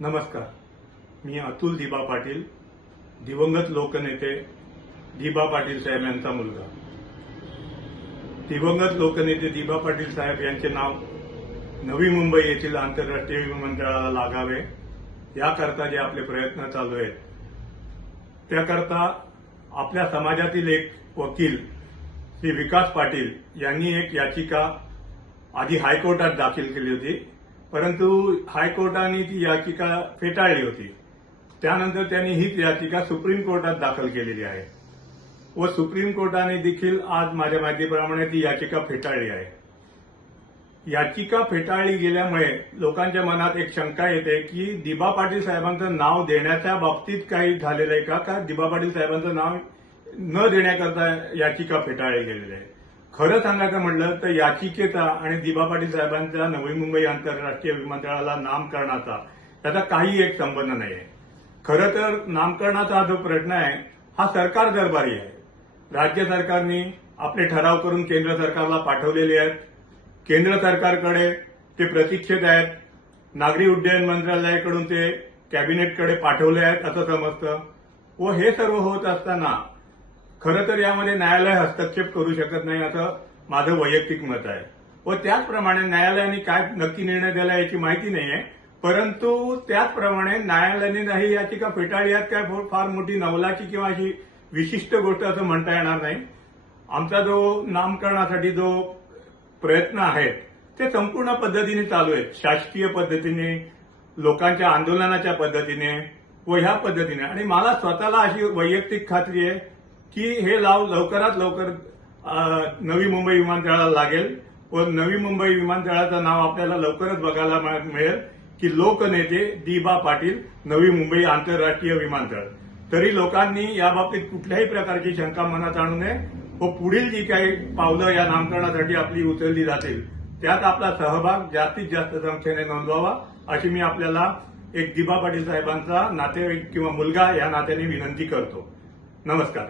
नमस्कार. मी अतुल दिबा पाटील, दिवंगत लोकनेते दिबा पाटील साहेब यांचा मुलगा. दिवंगत लोकनेते दिबा पाटील साहेब यांचे नाव नवी मुंबई येथील आंतरराष्ट्रीय विमानतळाला लागावे याकरता जे आपले प्रयत्न चालू आहेत त्याकरता आपल्या समाजातील एक वकील श्री विकास पाटील यांनी एक याचिका आधी हायकोर्टात दाखल केली होती, परंतु हायकोर्टाने ती याचिका फेटाळली होती. त्यानंतर त्यांनी हीच याचिका सुप्रीम कोर्टात दाखल केलेली आहे व सुप्रीम कोर्टाने देखील आज माझ्या माहितीप्रमाणे ती याचिका फेटाळली आहे. याचिका फेटाळली गेल्यामुळे लोकांच्या मनात एक शंका येते की दिबा पाटील साहेबांचं नाव देण्याच्या बाबतीत काही झालेलं आहे का दिबा पाटील साहेबांचं नाव न देण्याकरता याचिका फेटाळली गेलेली आहे. खरं सांगायचं म्हटलं तर याचिकेचा आणि दिबा पाटील साहेबांच्या नवी मुंबई आंतरराष्ट्रीय विमानतळाला नामकरणाचा त्याचा काही एक संबंध नाही आहे. खरं तर नामकरणाचा जो प्रश्न आहे हा सरकार दरबारी आहे. राज्य सरकारने आपले ठराव करून केंद्र सरकारला पाठवलेले आहेत. केंद्र सरकारकडे ते प्रतीक्षेत आहेत. नागरी उड्डयन मंत्रालयाकडून ते कॅबिनेटकडे पाठवले आहेत असं समजतं व हे सर्व होत असताना खरं तर यामध्ये न्यायालय हस्तक्षेप करू शकत नाही असं माझं वैयक्तिक मत आहे व त्याचप्रमाणे न्यायालयाने काय नक्की निर्णय दिला याची माहिती नाही आहे. परंतु त्याचप्रमाणे न्यायालयाने ही याचिका फेटाळली आहेत काय फार मोठी नवलाची किंवा अशी विशिष्ट गोष्ट असं म्हणता येणार नाही. आमचा जो नामकरणासाठी जो प्रयत्न आहेत ते संपूर्ण पद्धतीने चालू आहेत. शासकीय पद्धतीने, लोकांच्या आंदोलनाच्या पद्धतीने व ह्या पद्धतीने. आणि मला स्वतःला अशी वैयक्तिक खात्री आहे की हे लवकरात लवकर नवी मुंबई विमानतळाला लागेल व नवी मुंबई विमानतळाचं नाव आपल्याला लवकरच बघायला मिळेल की लोकनेते दिबा पाटील नवी मुंबई आंतरराष्ट्रीय विमानतळ. तरी लोकांनी याबाबतीत कुठल्याही प्रकारची शंका मनात आणू नये व पुढील जी काही पावलं या नामकरणासाठी आपली उचलली जातील त्यात आपला सहभाग जास्तीत जास्त संख्येने नोंदवावा अशी मी आपल्याला एक दिबा पाटील साहेबांचा नातेवाईक किंवा मुलगा या नात्याने विनंती करतो. नमस्कार.